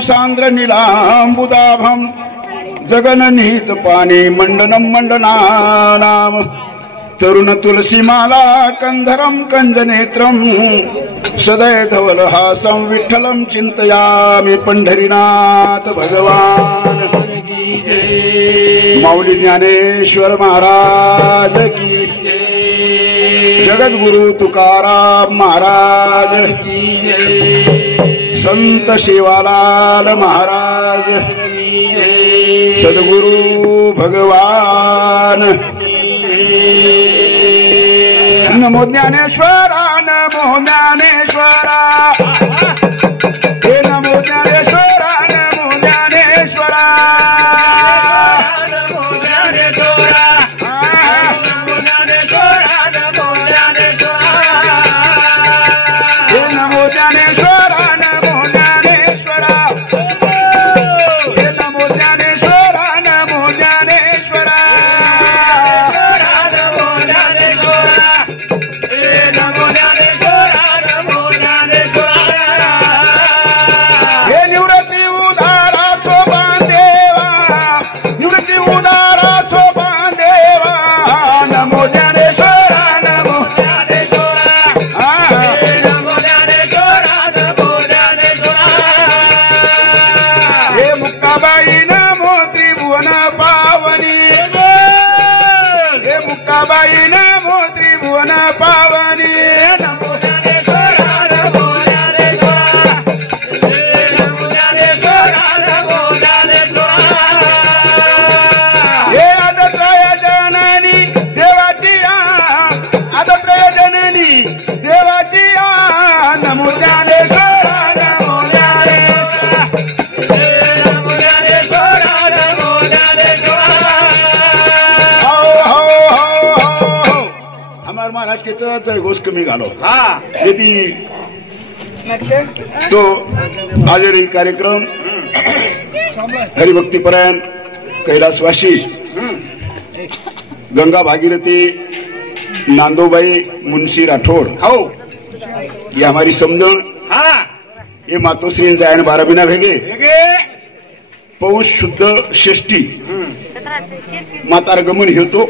सांद्र नीलांबुदाभम जगननीत पाने मंडनम मंडनानाम तरुण तुलसीमाला कंधरम कंजनेत्रम सदय धवलहासं विठ्ठलं चिंतयामि पंढरीनाथ भगवान माऊली ज्ञानेश्वर महाराज की जगद्गुरु तुकाराम महाराज की संत सेवालाल महाराज सद्गुरु भगवान नमो ज्ञानेश्वरा नमो ज्ञानेश्वरा हे नमो ज्ञानेश्वरा नमो ज्ञानेश्वरा नमो ज्ञानेश्वरा नमो ज्ञानेश्वरा नमो ज्ञानेश्वरा हे नमो ज्ञानेश्वरा नमो ज्ञानेश्वरा हे नमो ज्ञानेश्वरा नमो ज्ञानेश्वरा बाई नमो त्रिभुवन पावनी नमो ज्ञानेश्वरा नमो ज्ञानेश्वरा नमो ज्ञानेश्वरा नमो ज्ञानेश्वरा हे आदत्रय जननी देवाची आदत्रय जननी देवाची नमो ज्ञानेश्वरा नमो ज्ञानेश्वरा नमो ज्ञानेश्वरा नमो ज्ञानेश्वरा महाराज के जय घोष कमी घालो यदि तो आजरी कार्यक्रम हरिभक्तीपरायण कैलासवासी गंगा भागीरथी नांदोबाई मुंशी राठौड़ ये हमारी समझण ये मातोश्री जायन 12 महीना भेगे पौष शुद्ध षष्ठी मातार गमन हेतो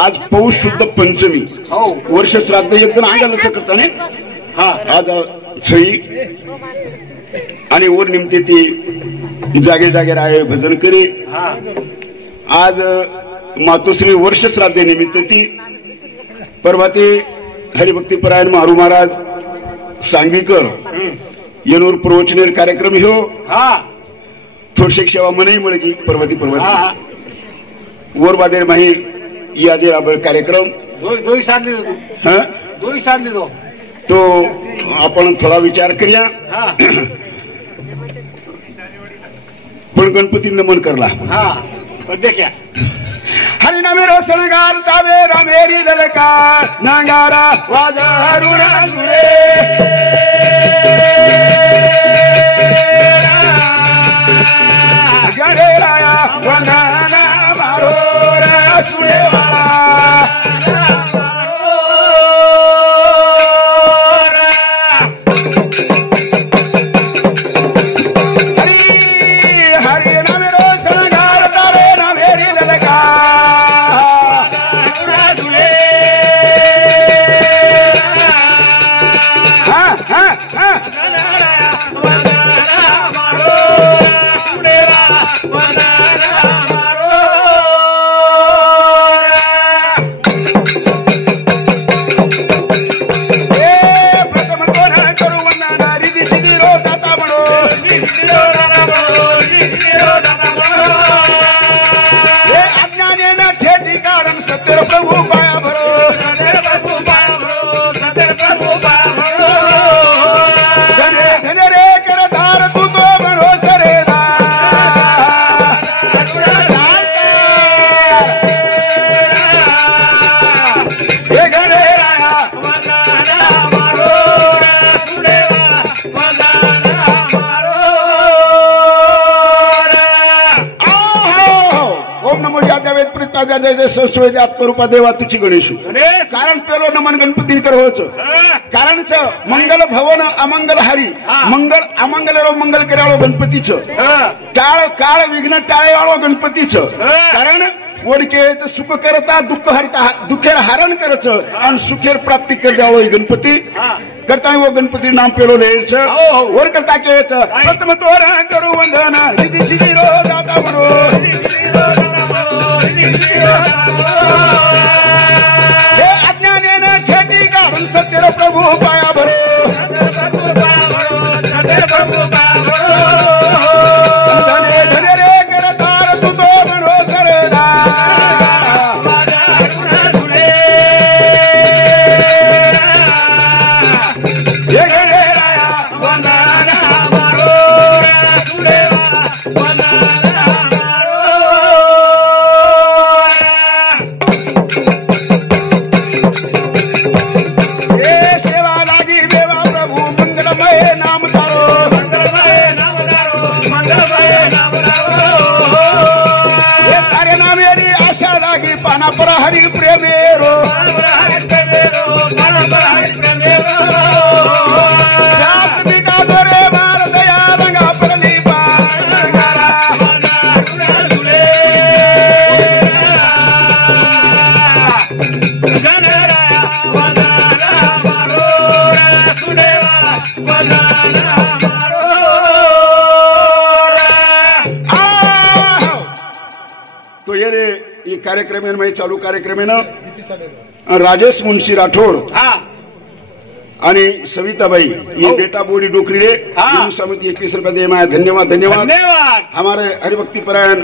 आज पौष शुद्ध पंचमी वर्ष श्राद्ध एकदम अंगाला करताने आज छई आणि वर निमते ती जागे जागे राहे भजन करे आज मातोश्री वर्ष श्राद्ध निमित्त ती परवाती हरिभक्तीपरायण मारू महाराज सांगवीकर येनूर प्रवचनेर कार्यक्रम ह्यो थोडशी सेवा मनई मुळगी पर्वती वर बादेर माही या जे कार्यक्रम दो ही साथ दो तो आपण थोडा विचार करूया पण गणपती नमन करला देखा हरिनामे रोशनगार तावे रामेरी ललकार नांगारा वाज हरुणा सुरे गणे राया वंदना मारो सुरे का जय जय सस्वेद आत्मरूपा देवा तुझी गणेशू कारण पेलो नमन गणपती कर होच कारण मंगल भवन अमंगल हरी मंगल अमंगल मंगल करावं गणपतीचं काळ काळ विघ्न टाळेवाळो गणपतीचं कारण वडकेच सुख करता दुःख हरता दुखेर हरण करच आणि सुखेर प्राप्ती कर द्यावं गणपती करता वो गणपती नाम पेलो लेच वर करता केच प्रथम तोर करू वंदन रिधी शिरो दाता बरो हे अज्ञानेन छेटी काढून सत्य प्रभू पाया भरो धने धने रे करतार तू तो म्हणो सरदा पर हरि प्रेमेरो रे मार दया रंगा परली तो ये रे ये कार्यक्रम में चालू कार्यक्रम है ना राजेश मुंशी राठौड़ आणि सविताबाई ये बेटा बोडी डोकरी रे समिति 21 रुपये दे माया धन्यवाद धन्यवाद धन्यवाद हमारे हरिभक्ति परायण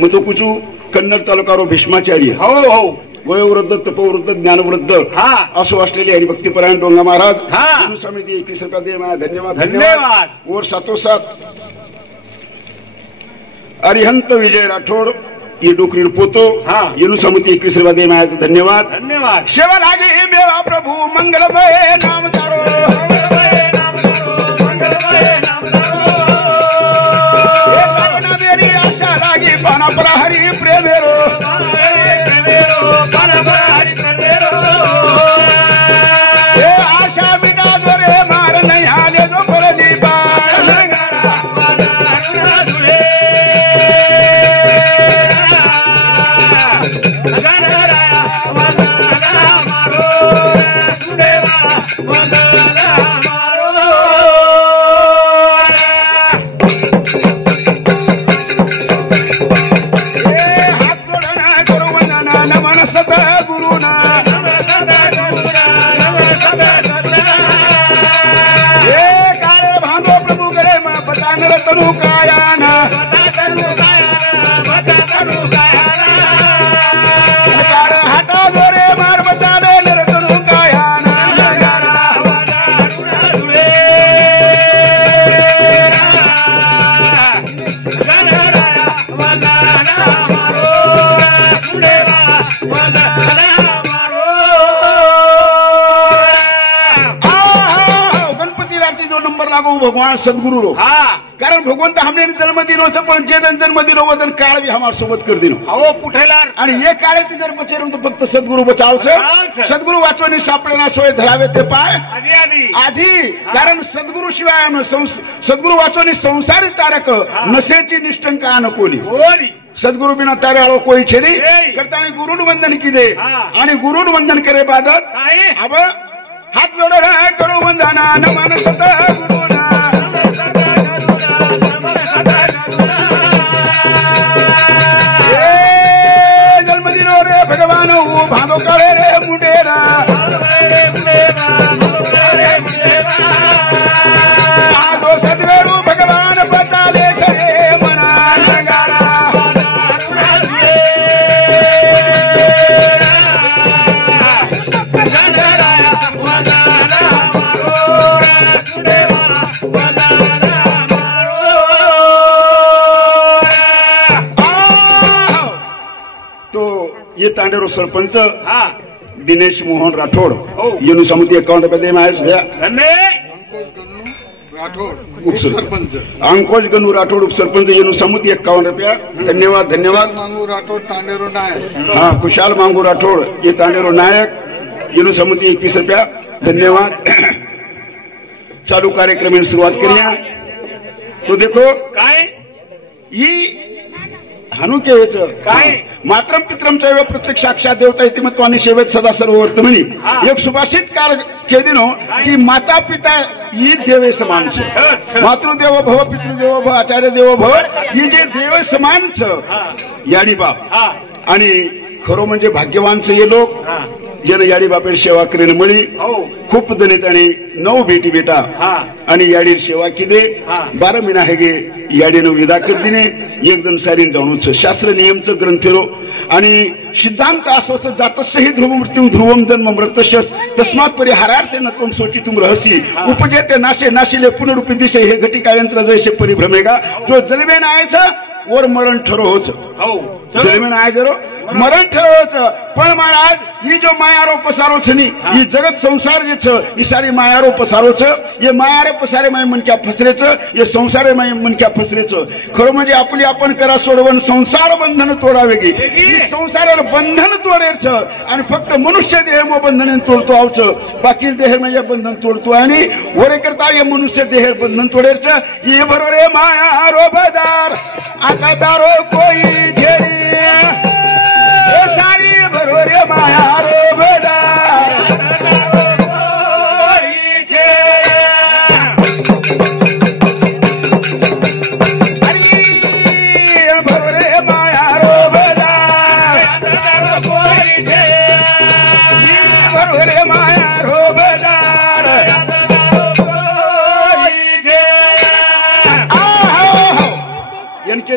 मतो कुचू कन्नड तालुकारो भीष्माचार्य हो हो वयोवृद्ध तपवृद्ध ज्ञानवृद्ध असो असलेले हरिभक्ति परायण डोंगा महाराज समिति 21 रुपये दे माया धन्यवाद धन्यवाद और साथोसाथ अरिहंत विजय राठौड़ ये डोकरी पोतो येनु समिति 21 रुपये दे माया धन्यवाद धन्यवाद सेवा लागे देवा प्रभु मंगलमय नाम तारो मेरी आशा लागी पाना पर हरि प्रेमेरो आशा बिना जोरे मार नहीं आले जो बोली हटा गोरे मार बचा ले नरतनु कायाना गणपती आरती जो नंबर लागू भगवान सद्गुरु रो कारण भगवंत हमने जन्मदिन हो पण जे जन्मदिन हो वदन काळ भी हमार सोबत कर दिनो अहो पुठेला आणि हे काळे ते जर बचेरून तर फक्त सद्गुरु बचावचं सद्गुरु वाचवणी सापडेना सोय धरावे ते पाय आधी कारण सद्गुरु शिवाय सद्गुरु वाचवणी संसारी तारक नसेची निष्ठंका नकोली सद्गुरु बिना तारे आलो कोई छेदी करता गुरुन वंदन की दे आणि गुरुन वंदन करे बादत अब हात जोडो करू वंदना नमन सद्गुरुना जन्मदिनो रे भगवान भादो काळे रे मुंडेरा भादो सद्गुरु भगवान बचाले रे मना नगारा ये तांडेरो सरपंच दिनेश मोहन राठौड़ येनु समिति 51 रुपये दे मायस भैया उपसरपंच अंकोज गणू राठोड उपसरपंच येणू समुती 51 रुपया धन्यवाद धन्यवाद मांगू राठोड तांडेरो नायक हा खुशाल मांगू राठोड ये तांडेरो नायक येणू समुती 21 रुपया धन्यवाद चालू कार्यक्रम सुरुवात करूया तो देखो काय हनुके काय मात्रम पित्रम चैव प्रत्यक्ष साक्षात देवता इतिमत्वाने सेवेत सदा सर्व वर्तमनी एक सुभाषित कार केदिनो की माता पिता ही देवे समान मातृदेव भव पितृदेव भव आचार्य देव भव ही जे देव समान याडी बाप आणि खरो म्हणजे भाग्यवान हे लोक जेने याडी बापेर सेवा करीन मळी खूप दणित आणि 9 बेटी बेटा आणि याडीर सेवा किदे 12 महिना हेगे याडीनं विदा कर दिने एक जण सारीन जाऊनच शास्त्र नियमच ग्रंथेरो आणि सिद्धांत आश्वास जातस्य ध्रुव मृत्यू ध्रुवम जन्म मृतस्य तस्मात् परिहारार्थे न त्वं सोचितुम रहसी उपजेते नाशे नाशिले पुनरुपी दिसे हे घटिका यंत्र जैसे परिभ्रमेगा जो जलवे नायचा वर मरण ठरोच जलमेन आहे जरो मरण ठरोच पण महाराज ही जो मायारो पसारो छनी ही जगत संसार जे छ ही सारी मायारो पसारो छ ये मायारे पसारे माय मनक्या फसरेच ये संसारे माय मनक्या फसरेच खरं म्हणजे आपली आपण करा सोडवण संसार बंधन तोडावे गे ही संसारावर बंधन तोडेर छ आणि फक्त मनुष्य देह मो बंधन तोडतो आवच बाकी देह म्हणजे बंधन तोडतो आणि वरे करता ये मनुष्य देह बंधन तोडेर छ ये बरोरे मायारो बदार आता दारो कोई घेरी ए सारी बरोरे मायारो बदार कोई घेरी अरे बरोरे मायारो बदार कोई घेरी बरोरे मायारो बदार कोई घेरी यांचे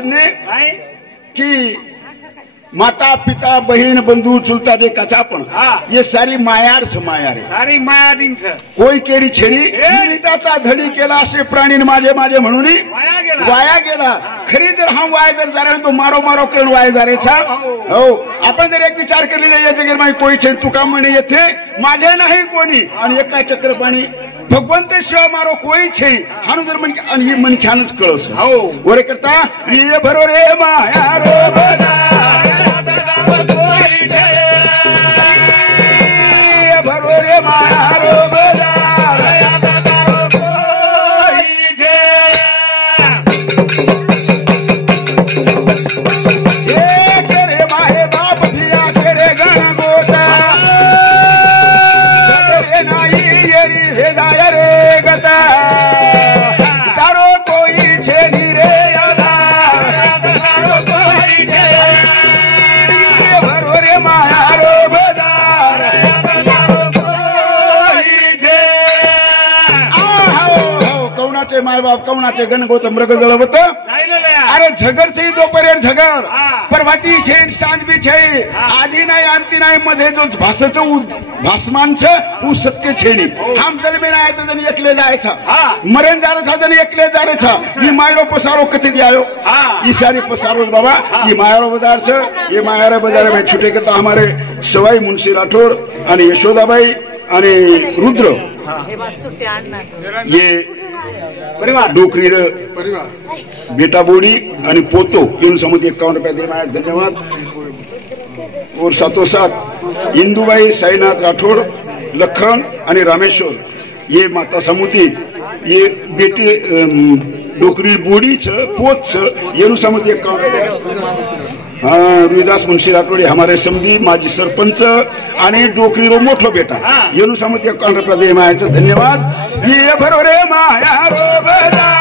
की माता पिता बहीण बंधू चुलता जे कचा पण ये सारी मायार मायार सारी मायादीन कोई केरी छेडी निमित्ताचा धडी केला असे प्राणी माझे माझे म्हणून वाया गेला खरी जर हा वाय जर जारे तो मारो मारो करून वाय जारेचा हो आपण जर एक विचार केली या जगेर माई कोई छे तुका म्हणे येथे माझे नाही कोणी आणि एका चक्र पाणी भगवंत शिवाय मारो कोई छे हाणू जर मन आणि ही मन ख्यानच कळस हो वरे करता ये भरोरे माया रो बदा भरोरे माया रो बदा माय बाप कवनाचे गणगोत मृग जळवत अरे झगर से दोपर्यंत झगर परवाती छे सांज बी छे आधी नाही अंती नाही मध्ये जो भासच भासमानच उ सत्य छेनी हम जल में नाही तर जण एकले जायचा मरण झालं था जण एकले जायचा ही मायरो पसारो कथे दियायो ई सारी पसारो बाबा ई मायरो बाजार छ ये मायरो बाजार में छुटे करता हमारे सवाई मुंशी राठौड़ आणि यशोदाबाई आणि रुद्र ये परिवार डोकरी परिवार बेटा बोडी आणि पोतो इन समुद्र 51 रुपये देना है धन्यवाद और साथों साथ इंदुबाई साईनाथ राठौड़ लखन आणि रामेश्वर ये माता समुती ये बेटी डोकरी बोडी छ पोत छ येनु समुद्र 51 रुपये रुईदास मुंशी राठोडे हमारे समधी माजी सरपंच आणि डोकरी रो मोठो बेटा येनु समुद्र 51 रुपये दे मायाचं धन्यवाद ये भरोरे माया रो बदा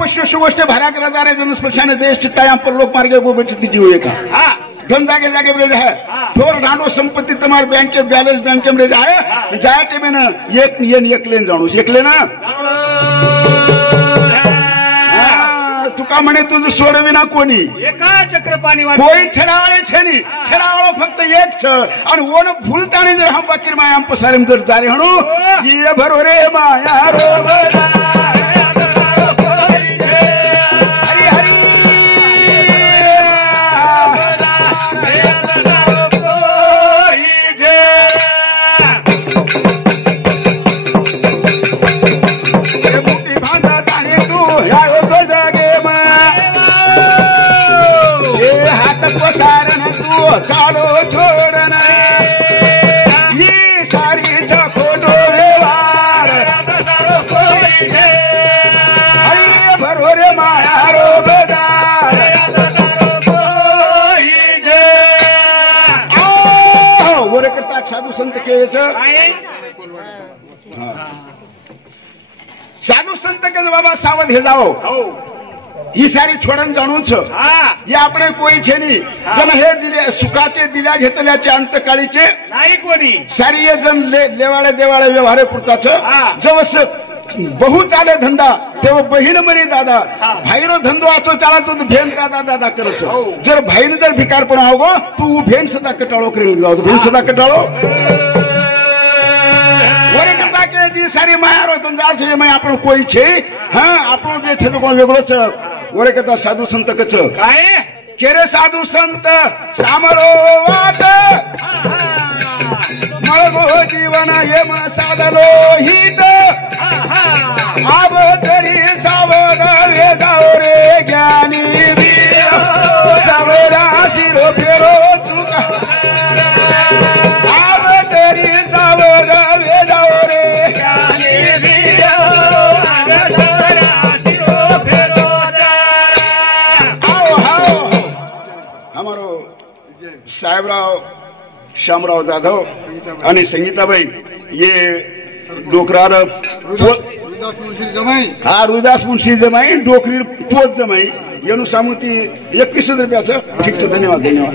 पश्चिम गोष्ट भरा करा दारे जन स्पर्शाने देश चित्तायां पर लोक मार्गे गोबेट ती जीव का धन जागे जागे ब्रेज है थोर रानो संपत्ति तुम्हार बैंक के बैलेंस बैंक में ब्रेज है जाए टे में ना एक लेन जाणू एक लेना तुका म्हणे तुझं सोड विना कोणी एका चक्रपाणी कोई छेडावळे छेनी छेडावळो फक्त एक छ आणि ओण भूलताणी जर हम बाकीर माया हम पसारेम जर जारे हणू ये भरो रे माया रो हरी हरी चालो छोड़ना ये सारी फोटो व्यवहार हरी भरो रे माया रो बेदार वरे करता साधू संत के साधू संत के बाबा सावध हे जाओ ही सारी छोडण जाणूच हे आपण कोई छे नी जन हे दिले सुखाचे दिल्या घेतल्याचे अंतकाळीचे नाही कोणी सारी ये जन लेवाळे देवाळे व्यवहारे पुरताच जवस बहु चाले धंदा तेव्हा बहीण म्हणे दादा भाईरो धंदो आचो चालाचो भेन दादा दादा करच जर भाईन जर भिकार पण आवगो तू भेन सदा कटाळो करेल जाऊ भेन सदा कटाळो वरे करता के जी सारी माया रो तंजाळ छे मैं आपण कोई छे हां आपण जे छे कोण वेगळोच वरे करता साधू संत कच काय केरे साधू संत सामरो वाट मळगो जीवन हे म साधलो हित आब तरी सावध वे जाओ रे ज्ञानी सावरा शिरो फेरो चुका आब तरी सावध वे जाओ रे ज्ञानी साहेबराव श्यामराव जाधव आणि संगीताबाई ये डोकरार हा रुदास मुंशी जमाई डोकरी पोत जमाई येणू सामुती 21 रुपयाचं ठीक धन्यवाद धन्यवाद